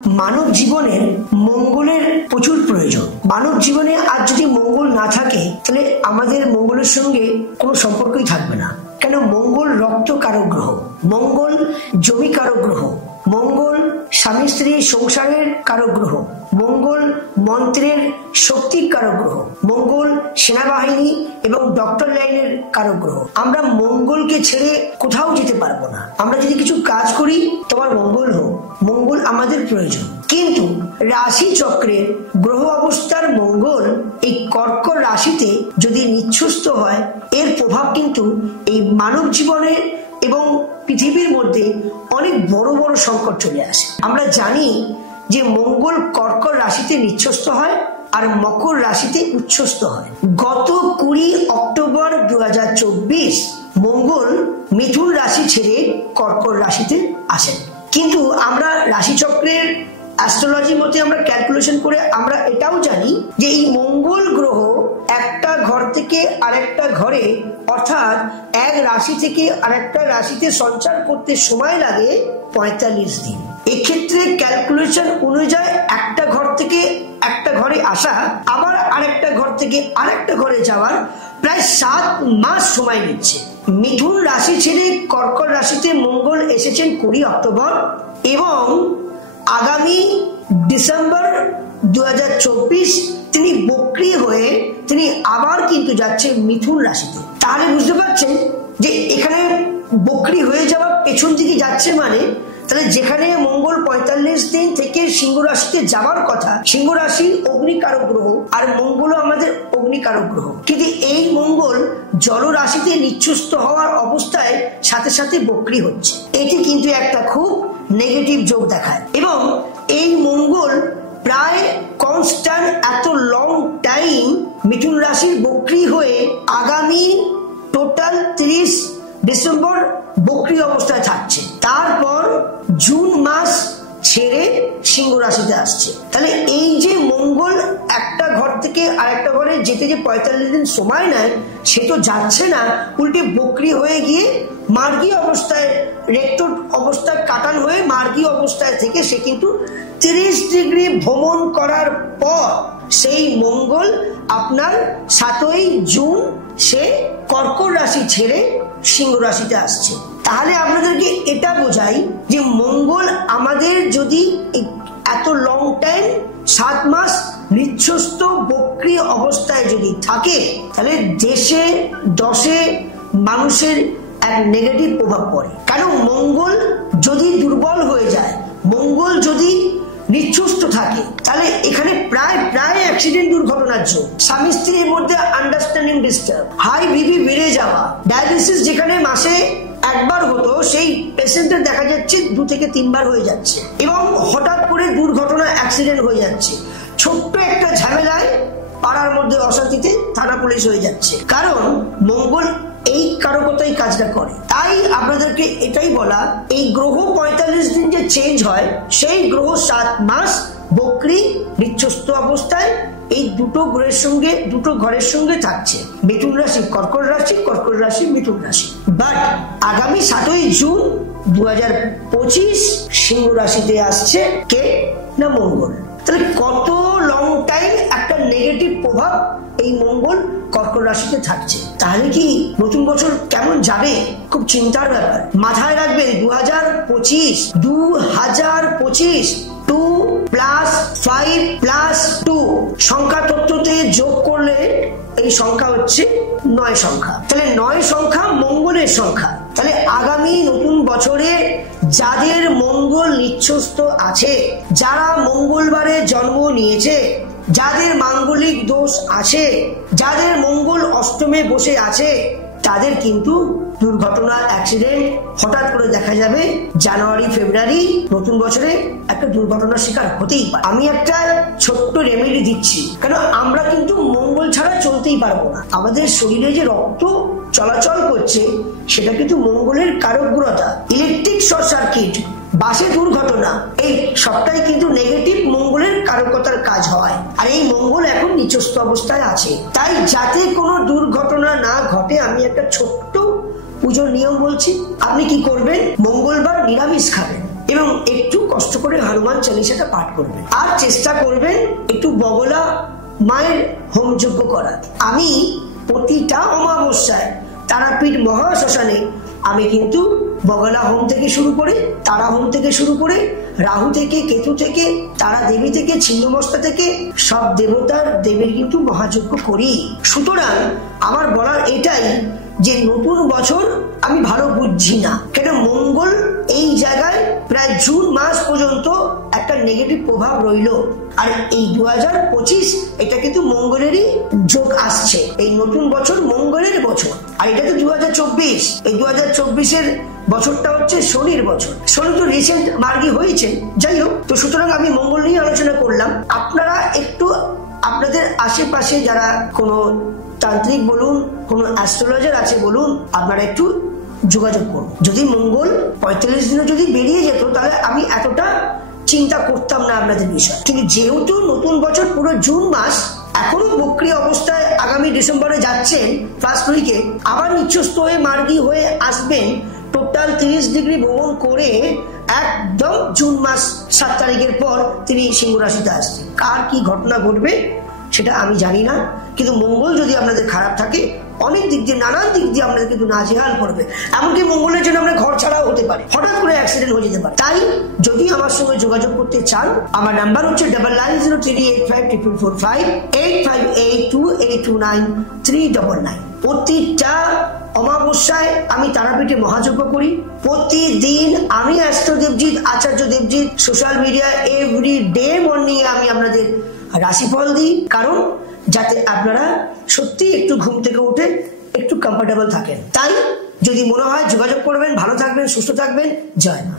মানব জীবনের মঙ্গলের প্রচুর প্রয়োজন। মানব জীবনে আজ যদি মঙ্গল না থাকে তাহলে আমাদের মঙ্গলের সঙ্গে কোনো সম্পর্কই থাকবে না। কেন? মঙ্গল রক্ত কারক গ্রহ, মঙ্গল জমি কারক গ্রহ, মঙ্গল স্বামী স্ত্রী সংসারের কারক গ্রহ, মঙ্গল মন্ত্রের শক্তির কারক গ্রহ, মঙ্গল সেনাবাহিনী এবং ডক্টর লাইনের কারক গ্রহ। আমরা মঙ্গলকে ছেড়ে কোথাও যেতে পারবো না। আমরা যদি কিছু কাজ করি তোমার মঙ্গল হোক, মঙ্গল আমাদের প্রয়োজন। কিন্তু রাশি চক্রের গ্রহ অবস্থার মঙ্গল এই কর্কট রাশিতে যদি নিচ্ছুস্ত হয়, এর প্রভাব কিন্তু এই মানব জীবনে এবং পৃথিবীর মধ্যে অনেক বড় বড় সংকট চলে আসে। আমরা জানি যে মঙ্গল কর্কট রাশিতে নিচ্ছস্ত হয় আর মকর রাশিতে উচ্ছ্বস্ত হয়। গত 20 অক্টোবর 2024 মঙ্গল মিথুন রাশি ছেড়ে কর্কট রাশিতে আসেন। কিন্তু আমরা রাশিচক্রের অ্যাস্ট্রোলজি মতে আমরা ক্যালকুলেশন করে আমরা এটাও জানি যে এই মঙ্গল গ্রহ একটা ঘর থেকে আরেকটা ঘরে, অর্থাৎ এক রাশি থেকে আরেকটা রাশিতে সঞ্চার করতে সময় লাগে 45 দিন। এক্ষেত্রে ক্যালকুলেশন অনুযায়ী একটা ঘর থেকে একটা ঘরে আসা, আবার আরেকটা ঘর থেকে আরেকটা ঘরে যাওয়ার প্রায় 7 মাস সময় নিচ্ছে। মিথুন রাশি ছেড়ে কর্কট রাশিতে মঙ্গল এসেছেন 20 অক্টোবর এবং আগামী ডিসেম্বর 2024 তিনি বক্রী হয়ে তিনি আবার কিন্তু যাচ্ছে মিথুন রাশিতে। তাহলে বুঝতে পারছেন যে এখানে বক্রী হয়ে যাওয়া পেছন দিকে যাচ্ছে, মানে তাহলে যেখানে মঙ্গল 45 দিন থেকে সিংহ রাশিতে যাওয়ার কথা, সিংহ রাশি অগ্নিকারক গ্রহ আর মঙ্গলও আমাদের অগ্নিকারক গ্রহ, কিন্তু এই মঙ্গল জল রাশিতে নিচ্ছুস্ত হওয়ার অবস্থায় সাথে সাথে বক্রী হচ্ছে। এটি কিন্তু একটা খুব নেগেটিভ যোগ দেখায় এবং এই মঙ্গল প্রায় কনস্ট্যান্ট এত লং টাইম মিথুন রাশির বক্রী হয়ে আগামী টোটাল 30 ডিসেম্বর বক্রী অবস্থায় থাকছে। তারপর জুন মাস ছেড়ে সিংহ রাশিতে আসছে। তাহলে এই যে মঙ্গল একটা ঘর থেকে আরেকটা ঘরে যেতে যে 45 দিন সময় নেয়, সে তো যাচ্ছে না, উল্টে বক্রী হয়ে গিয়ে মার্গী অবস্থায়, রেক্টর অবস্থায় কাটান হয়ে মার্গী অবস্থায় থেকে সে কিন্তু 30 ডিগ্রি ভ্রমণ করার পর সেই মঙ্গল আপনার 7ই জুন সে কর্কট রাশি ছেড়ে সিংহ রাশিতে আসছে। তাহলে আপনাদেরকে এটা বোঝাই যে মঙ্গল আমাদের যদি এত লং টাইম 7 মাস নিচ্ছস্ত বক্রী অবস্থায় যদি থাকে, তাহলে দেশে দশে মানুষের এক নেগেটিভ প্রভাব পড়ে। কারণ মঙ্গল যদি দুর্বল হয়ে যায়, মঙ্গল যদি নিচ্ছুস্ত থাকে, তাহলে এখানে প্রায় অ্যাক্সিডেন্ট, দুর্ঘটনার যোগ, স্বামী স্ত্রীর মধ্যে আন্ডারস্ট্যান্ডিং ডিস্টার্ব, হাই বিপি বেড়ে যাওয়া, ডায়ালিসিস যেখানে মাসে একবার হতো সেই পেশেন্টের দেখা যাচ্ছে 2 থেকে 3 বার হয়ে যাচ্ছে এবং হঠাৎ করে দুর্ঘটনা, অ্যাক্সিডেন্ট হয়ে যাচ্ছে। ছোট্ট একটা ঝামেলায় পাড়ার মধ্যে অশান্তিতে থানা পুলিশ হয়ে যাচ্ছে, কারণ মঙ্গল এই কারকতাই কাজটা করে। তাই আপনাদেরকে এটাই বলা, এই গ্রহ 45 দিন যে চেঞ্জ হয়, সেই গ্রহ 7 মাস বক্রী নিচ্ছস্ত অবস্থায় এই দুটো ঘরের সঙ্গে থাকছে, মিথুন রাশি কর্কট রাশি, কর্কট রাশি মিথুন রাশি। বাট আগামী 7ই জুন 2025 সিংহ রাশিতে আসছে কে না মঙ্গল। তাহলে কত লং টাইম একটা নেগেটিভ প্রভাব এই মঙ্গল কর্কট রাশিতে থাকছে। তাহলে কি নতুন বছর কেমন যাবে? খুব চিন্তার ব্যাপার। মাথায় রাখবেন 2025 2 + 5 + 2 সংখ্যা তত্ত্বতে যোগ করলে এই সংখ্যা হচ্ছে 9 সংখ্যা। তাহলে 9 সংখ্যা মঙ্গলের সংখ্যা। তাহলে আগামী নতুন বছরে যাদের মঙ্গল নিচ্ছস্ত আছে, যারা মঙ্গলবারে জন্ম নিয়েছে, যাদের মাঙ্গলিক দোষ আছে, যাদের মঙ্গল অষ্টমে বসে আছে, তাদের কিন্তু দুর্ঘটনা, অ্যাক্সিডেন্ট হঠাৎ করে দেখা যাবে জানুয়ারি ফেব্রুয়ারি নতুন বছরে একটা দুর্ঘটনার শিকার হতেই পারে। আমি একটা ছোট্ট রেমেডি দিচ্ছি, কারণ আমরা কিন্তু মঙ্গল ছাড়া চলতেই পারবো না। আমাদের শরীরে যে রক্ত চলাচল করছে সেটা কিন্তু মঙ্গলের কারকগ্রতা। ইলেকট্রিক শর্ট সার্কিট, বাসে দুর্ঘটনা, এই সবটাই কিন্তু নেগেটিভ মঙ্গলের কারকতার কাজ হয়। আর এই মঙ্গল এখন নিচস্থ অবস্থায় আছে। তাই যাতে কোনো দুর্ঘটনা না ঘটে, আমি একটা ছোট্ট পুজোর নিয়ম বলছি। আপনি কি করবেন? মঙ্গলবার নিরামিষ খাবেন, এবং একটু কষ্ট করে হনুমান চালিসাটা পাঠ করবেন, আর চেষ্টা করবেন একটু বগলা মায়ের হোমযজ্ঞ করার। আমি প্রতিটা অমাবস্যায় তারাপীঠ মহাশ্মশানে আমি কিন্তু বগলা হোম থেকে শুরু করে, তারা হোম থেকে শুরু করে, রাহু থেকে, কেতু থেকে, তারা দেবী থেকে, ছিন্নমস্তা থেকে সব দেবতার দেবীর কিন্তু মহাযজ্ঞ করি। সুতরাং আমার বলার এটাই যে নতুন বছর আমি ভালো বুঝছি না কেন মঙ্গল এই জায়গায় প্রায় জুন মাস পর্যন্ত একটা নেগেটিভ প্রভাব রইল। আর এই 2025 এটা কিন্তু মঙ্গলেরই যোগ আসছে, এই নতুন বছর মঙ্গলের বছর। আর এটা তো 2024, এই 2024-এর বছরটা হচ্ছে শনির বছর। শনি তো রিসেন্ট মার্গী হয়েছে, যাই হোক। তো সুতরাং আমি মঙ্গল নিয়ে আলোচনা করলাম। আপনারা একটু আপনাদের আশেপাশে যারা কোনো তান্ত্রিক বলুন, কোন অ্যাস্ট্রোলজার আছে বলুন, আপনারা একটু যোগাযোগ করুন। যদি মঙ্গল 45 দিনে যদি বেরিয়ে যেত তাহলে আমি এতটা চিন্তা করতাম না আপনাদের বিষয়। কিন্তু যেহেতু নতুন বছর পুরো জুন মাস, এখনো বক্রি অবস্থায় আগামী ডিসেম্বরে যাচ্ছেন ফার্স্ট উইকে, আবার নিচস্থ হয়ে মার্গী হয়ে আসবেন, টোটাল 30 ডিগ্রি ভ্রমণ করে একদম জুন মাস 7 তারিখের পর তিনি সিংহ রাশিতে আসছেন। কার কি ঘটনা ঘটবে সেটা আমি জানি না, কিন্তু মঙ্গল যদি আপনাদের খারাপ থাকে অনেক দিক দিয়ে, নানান দিক দিয়ে আপনাদের কিন্তু নাজেহাল করবে। এমনকি মঙ্গলের জন্য আমরা ঘর ছাড়াও হতে পারে, হঠাৎ করে অ্যাক্সিডেন্ট হয়ে যেতে পারে। তাই যদি আমার সঙ্গে যোগাযোগ করতে চান, আমার নাম্বার হচ্ছে 9903854445 8582829399। প্রতিটা অমাবস্যায় আমি তারাপীঠে মহাযজ্ঞ করি। প্রতিদিন আমি astro Debjit, Acharya Debjit social media every day morning আমি আপনাদের রাশিফল দিই, কারণ যাতে আপনারা সত্যি একটু ঘুম থেকে উঠে একটু কমফোর্টেবল থাকেন। তাই যদি মনে হয় যোগাযোগ করবেন, ভালো থাকবেন, সুস্থ থাকবেন। জয় মা।